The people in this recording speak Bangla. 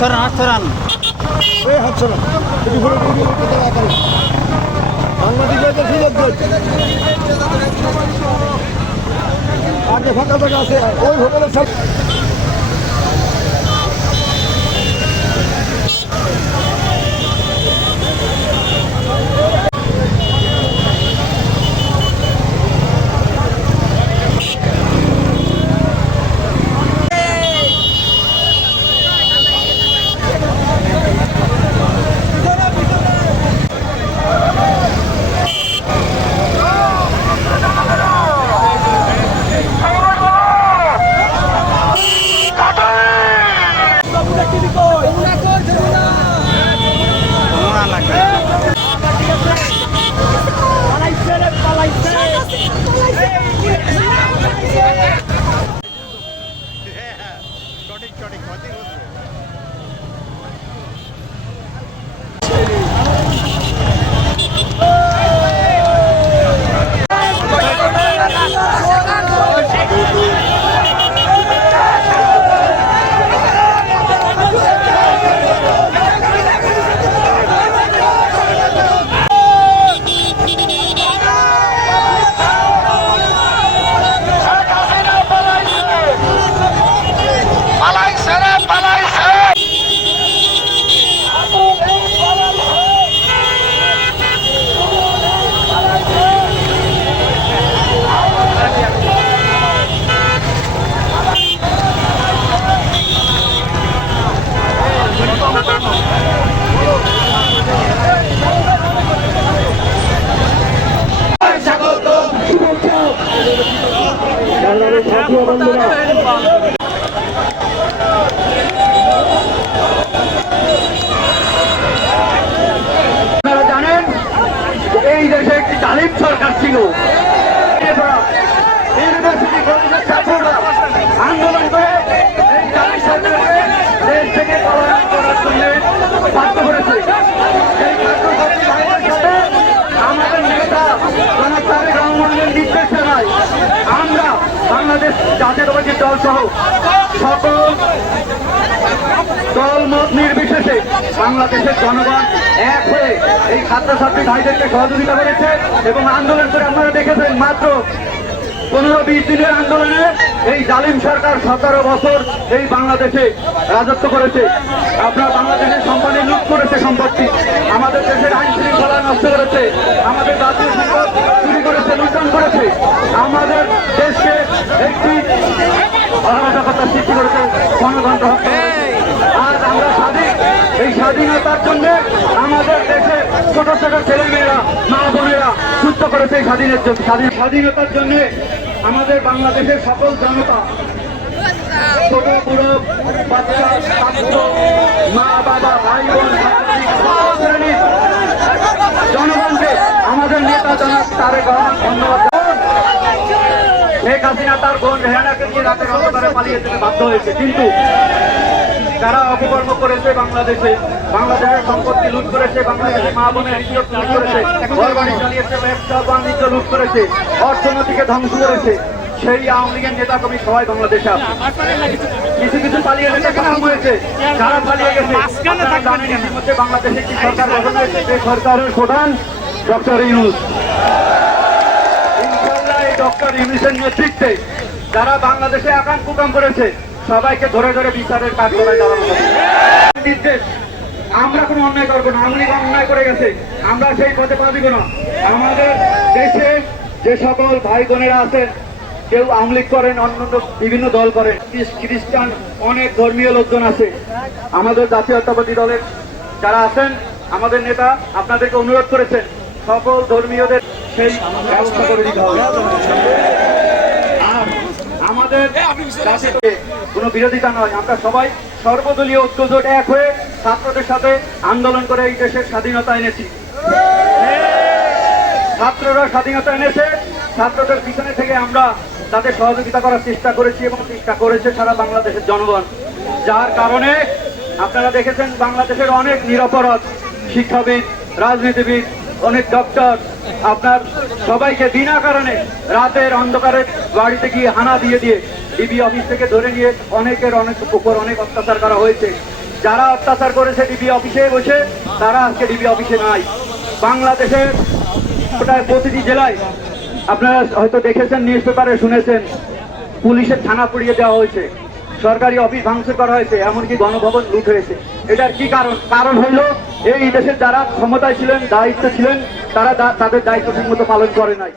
ছড়ান হাত ছড়ান এই হাত ছড়া এটি হলো আর যে আছে ওই হোটেলের জানেন এই দেশে একটি তালিম সরকার ছিল। ছাত্ররা আন্দোলন করে এই তালিম সরকারকে দেশ থেকে পলায়ন করার জন্য বাধ্য করেছে সেই ছাত্রছাত্রী ভাইদের সাথে আমাদের নেতা জনাব তারেক রহমানের নির্দেশনায় আমরা বাংলাদেশ জাতীয়তাবাদী দল সহ সকল দল মত নির্বিশেষে বাংলাদেশের জনগণ এক হয়ে এই ছাত্রছাত্রী ভাইদেরকে সহযোগিতা করেছে এবং আন্দোলন করে আপনারা দেখেছেন মাত্র পনেরো বিশ দিনের আন্দোলনে এই জালিম সরকার সতেরো বছর এই বাংলাদেশে রাজত্ব করেছে। আপনার বাংলাদেশের সম্পত্তি লুট করেছে সম্পত্তি। আমাদের দেশের আইন শৃঙ্খলা নষ্ট করেছে। আমাদের জাতীয় সম্পদ চুরি করেছে লুণ্ঠন করেছে। আমাদের দেশকে একটি অরাজকতার সৃষ্টি করেছে গণতন্ত্র। আজ আমরা স্বাধীন এই স্বাধীনতার জন্য আমাদের দেশে ছোট ছোট ছেলে মেয়েরা মা বোনেরা যুদ্ধ করেছে এই স্বাধীনের জন্য স্বাধীন স্বাধীনতার জন্য আমাদের বাংলাদেশের সকল জনতা ছোট বুড়ো বাচ্চা ছাত্র মা বাবা ভাই বোন জনগণকে আমাদের নেতা জনাব তারেক ধন্যবাদ। শেখ হাসিনা তার বোন রেহানাকে নিয়ে রাতের অন্ধকারে পালিয়ে যেতে বাধ্য হয়েছে। কিন্তু যারা অপকর্ম করেছে বাংলাদেশে বাংলাদেশের সম্পত্তি লুট করেছে বাংলাদেশের মা বোনের ইজ্জত লুট করেছে ঘর বাড়ি চালিয়েছে ব্যবসা বাণিজ্য লুট করেছে অর্থনীতিকে ধ্বংস করেছে সেই আওয়ামী লীগের নেতা কর্মী সবাই বাংলাদেশে আছে। কিছু কিছু পালিয়ে যেতে কাম হয়েছে। যারা পালিয়ে গেছে মধ্যে বাংলাদেশে একটি সরকার গঠন হয়েছে? যে সরকারের প্রধান ডক্টর ইউনুস। ডক্টর ইউনিসের নেতৃত্বে যারা বাংলাদেশে আকাম কুকাম করেছে, সবাইকে ধরে ধরে বিচারের কাজ করে নির্দেশ আমরা কোনো অন্যায় করব না। লীগ অন্যায় করে গেছে। আমরা সেই পথে পা দিব না। আমাদের দেশে যে সকল ভাই বোনেরা আছেন, কেউ আমলিক করেন অন্য বিভিন্ন দল করেন খ্রিস্টান অনেক ধর্মীয় লোকজন আছে। আমাদের জাতীয়তাবাদী দলের যারা আছেন, আমাদের নেতা আপনাদেরকে অনুরোধ করেছেন, সকল ধর্মীয়দের সেই ব্যবস্থা করে দিতে হবে। আর আমাদের কোনো বিরোধিতা নয়। আমরা সবাই সর্বদলীয় ঐক্যজোট এক হয়ে ছাত্রদের সাথে আন্দোলন করে এই দেশের স্বাধীনতা এনেছি। ছাত্ররা স্বাধীনতা এনেছে। ছাত্রদের পিছনে থেকে আমরা তাদের সহযোগিতা করার চেষ্টা করেছি এবং চেষ্টা করেছে সারা বাংলাদেশের জনগণ। যার কারণে আপনারা দেখেছেন বাংলাদেশের অনেক নিরপরাধ শিক্ষাবিদ, রাজনীতিবিদ, অনেক ডক্টর আপনার সবাইকে বিনা কারণে রাতের অন্ধকারে বাড়িতে গিয়ে হানা দিয়ে দিয়ে ডিবি অফিস থেকে ধরে নিয়ে অনেকের অনেক উপর অনেক অত্যাচার করা হয়েছে। যারা অত্যাচার করেছে ডিবি অফিসে বসে, তারা আজকে ডিবি অফিসে নাই। বাংলাদেশের প্রায় প্রতিটি জেলায় আপনারা হয়তো দেখেছেন, নিউজ পেপারে শুনেছেন, পুলিশের থানা পুড়িয়ে দেওয়া হয়েছে। সরকারি অফিস ভাঙচুর করা হয়েছে, এমনকি গণভবন লুট হয়েছে। এটার কি কারণ? কারণ হলো এই দেশের যারা ক্ষমতায় ছিলেন, দায়িত্ব ছিলেন তারা তাদের দায়িত্ব ঠিক মতো পালন করে নাই।